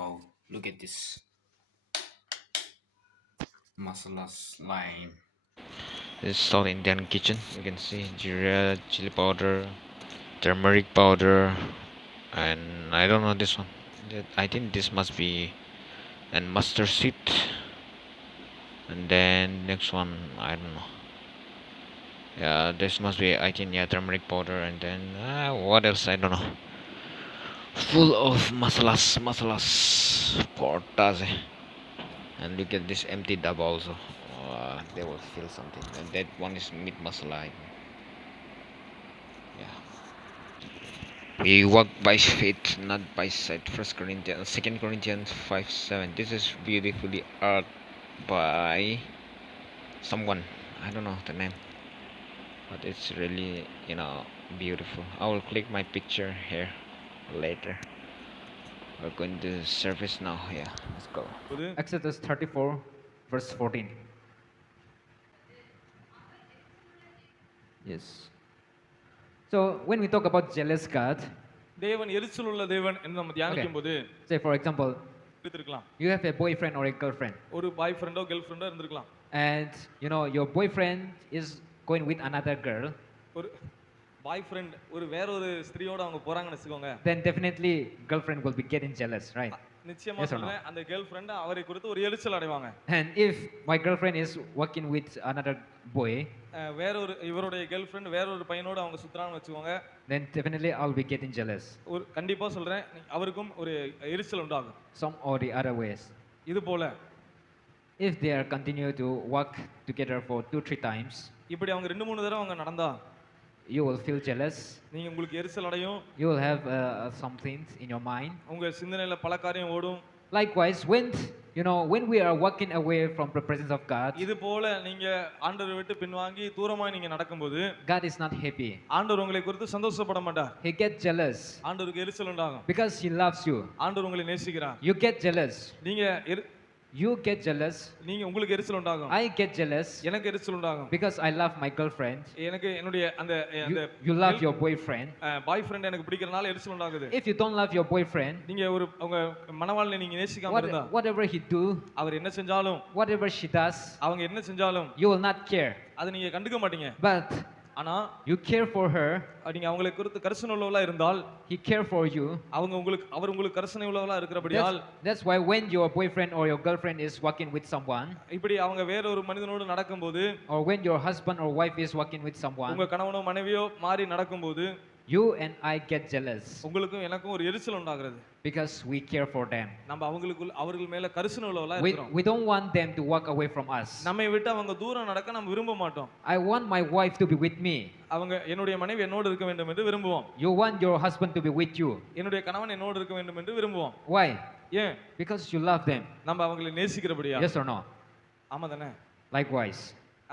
Wow, look at this masala slime. This is South Indian kitchen. You can see jeera, chili powder, turmeric powder, and I don't know this one. I think this must be and mustard seed. And then next one, I don't know. Yeah, this must be I think yeah turmeric powder, and then what else I don't know. Full of masalas, portas. And look at this empty dab also. They will feel something. And that one is meat masala. Yeah. We walk by faith, not by sight. First Corinthians, Second Corinthians 5:7. This is beautifully art by someone. I don't know the name, but it's really beautiful. I will click my picture here later. We're going to service now. Yeah, let's go. Exodus 34, verse 14. Yes. So when we talk about jealous God, தேவன் எரிச்சல் உள்ள தேவன் என்று நம்ம தியானிக்கும் போது say for example, இருக்கலாம் you have a boyfriend or a girlfriend, ஒரு பாய் ஃப்ரெண்டோ கேர்ள் ஃப்ரெண்டோ இருந்திருக்கலாம் and your boyfriend is going with another girl, ஒரு பாய் ஃப்ரெண்ட் ஒரு வேற ஒரு ஸ்திரியோட அவங்க போறாங்கன்னு வெச்சுக்கோங்க, then definitely girlfriend will be getting jealous, right? நிச்சயமா சொல்றேன் அந்த கேர்ள் ஃப்ரெண்ட் அவரை குறித்து ஒரு எரிச்சல் அடைவாங்க. And if my girlfriend is working with another boy, வேற ஒரு இவருடைய கேர்ள் ஃப்ரெண்ட் வேற ஒரு பையனோட அவங்க சுத்துறான்னு வெச்சுக்கோங்க, then definitely I'll be getting jealous. ஒரு கண்டிப்பா சொல்றேன் அவருக்கும் ஒரு எரிச்சல் உண்டாகும். Some or the other ways. இது போல If they are continue to work together for 2-3 times, இப்படி அவங்க 2-3 தடவை அவங்க நடந்தா you will feel jealous. நீங்க உங்களுக்கு எரிச்சல் அடையும். You will have some things in your mind. உங்க சிந்தனையில பல காரியம் ஓடும். Likewise, when we are walking away from the presence of God, இது போல நீங்க ஆண்டவரை விட்டு பின்வாங்கி தூரமா நீங்க நடக்கும்போது God is not happy. ஆண்டவர் உங்களை குறித்து சந்தோஷப்பட மாட்டார். He gets jealous. ஆண்டவருக்கு எரிச்சல் உண்டாகும். Because he loves you. ஆண்டவர் உங்களை நேசிக்கிறார். You get jealous. நீங்க You get jealous. நீங்க உங்களுக்கு எரிச்சல் உண்டாகும். I get jealous. எனக்கு எரிச்சல் உண்டாகும். Because I love my girlfriend. எனக்கு என்னுடைய அந்த you love your boyfriend. பாய் ஃப்ரெண்ட் எனக்கு பிடிக்கிறனால எரிச்சல் உண்டாகுது. If you don't love your boyfriend, நீங்க உங்க மனவாளனை நீங்க நேசிக்காம இருந்தா, whatever he do, அவர் என்ன செஞ்சாலும், whatever she does, அவங்க என்ன செஞ்சாலும், you will not care. அது நீங்க கண்டுக்க மாட்டீங்க. But ஆனா you care for her. நீங்க அவங்களை குறித்து கரிசனை உள்ளவளா இருந்தால், he care for you. அவர் உங்களுக்கு கரிசனை உள்ளவளா இருக்கிறபடியால், that's why when your boyfriend or your girlfriend is walking with someone, இப்படி அவங்க வேற ஒரு மனிதனோடு நடக்கும்போது, or when your husband or wife is walking with someone, உங்க கணவனோ மனைவியோ மாறி நடக்கும்போது, you and I get jealous. உங்களுக்கும் எனக்கும் ஒரு எரிச்சல் உண்டாகிறது. Because we care for them. நம்ம அவர்கள் மேல கரிசனை உள்ளவளா இருக்கிறோம். We don't want them to walk away from us. நம்மை விட்டு அவங்க தூரம் நடக்க நம்ம விரும்ப மாட்டோம். I want my wife to be with me. அவங்க என்னுடைய மனைவி என்னோடு இருக்க வேண்டும் என்று விரும்புவோம். You want your husband to be with you. என்னுடைய கணவன் என்னோடு இருக்க வேண்டும் என்று விரும்புவோம். Why? ஏன்? Because you love them. நம்ம அவங்களை நேசிக்கிறபடியா? Yes or no? ஆமா தானே? Likewise,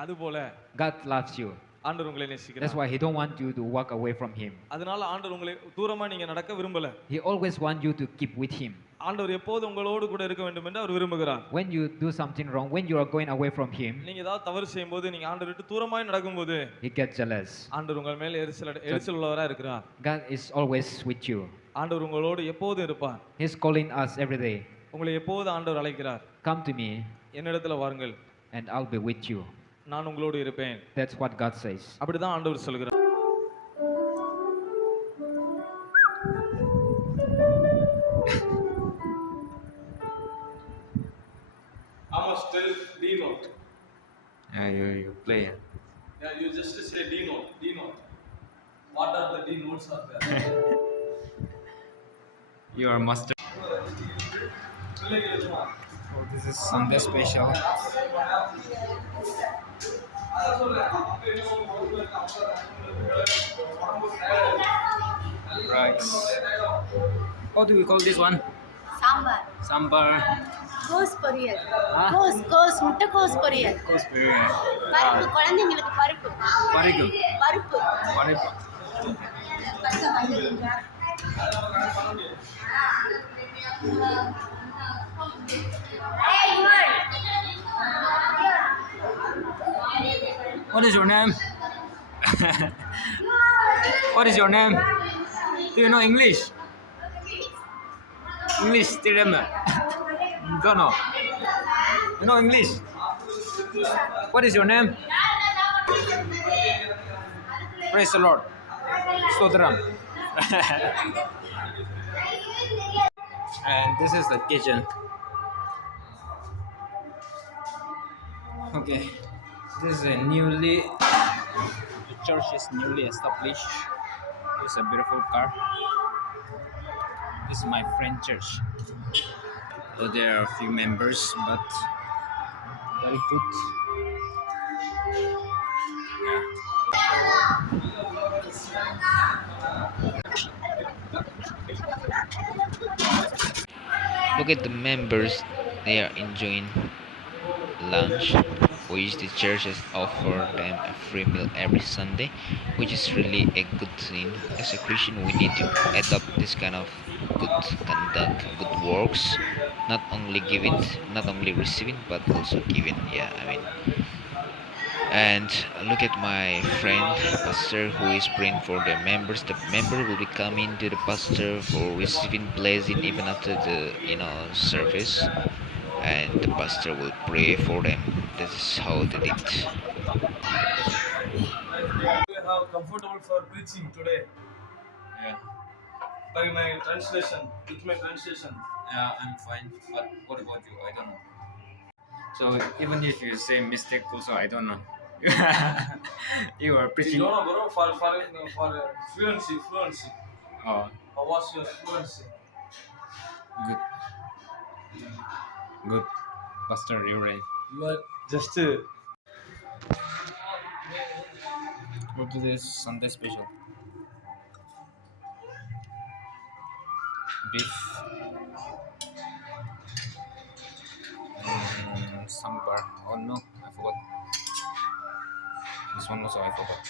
அதுபோல God loves you. ஆண்டவர் உங்களை நேசிக்கிறார். That's why he don't want you to walk away from him. அதனால ஆண்டவர் உங்களை தூரமா நீங்க நடக்க விரும்பல. He always want you to keep with him. ஆண்டவர் எப்போதும் உங்களோடு கூட இருக்க வேண்டும் என்று அவர் விரும்புகிறார். When you do something wrong, when you are going away from him, நீங்க ஏதாவது தவறு செய்யும்போது, நீங்க ஆண்டவரை விட்டு தூரமாய் நடக்கும்போது, he gets jealous. ஆண்டவர் உங்கள் மேல் எரிச்சல் உள்ளவரா இருக்கிறார். God is always with you. ஆண்டவர் உங்களோடு எப்போதும் இருப்பார். He is calling us every day. உங்களை எப்போதும் ஆண்டவர் அழைக்கிறார். Come to me. என்னிடத்துல வாருங்கள். And I'll be with you. நான் உங்களோடு இருப்பேன். That's what God says. அப்படிதான் ஆண்டவர் சொல்கிறார். I must tell D note. Yeah, you play. Yeah, you just say D note, D note. What are the D notes are there? You are master. Oh, this is Sunday special. Rice. How do we call this one? Sambar. Sambar. கோஸ் பொரியல். Ah? கோஸ் முட்டைக்கோஸ் பொரியல். Experience. பருப்பு குழந்தைங்களுக்கு பருப்பு. Parigu. பருப்பு. Parigu. What is your name? What is your name? Do you know English? English, still remember? Don't know. You know English? What is your name? Praise the Lord. Stotram. And this is the kitchen. Okay. This is a the church is newly established. This is a beautiful car. This is my friend church. So there are a few members, but very good. Look at the members, they are enjoying lunch, which the church has offered them a free meal every Sunday, which is really a good thing. As a Christian, we need to adopt this kind of good conduct, good works, not only receiving, but also giving. Yeah, I mean, and look at my friend pastor who is praying for the members. The member will be coming to the pastor for receiving blessing even after the service, and the pastor will pray for them. This is how they did. We have comfortable for preaching today. Yeah, By my translation, with my translation. yeah, I'm fine. But what about you? I don't know. So even if you say mistake, also I don't know. You are You preaching. don't know, bro. For fluency. Oh, How was your fluency? good, good, Pastor Ray. You are just. What to this Sunday special? Beef, sambar. Oh no, I forgot. This one also I forgot.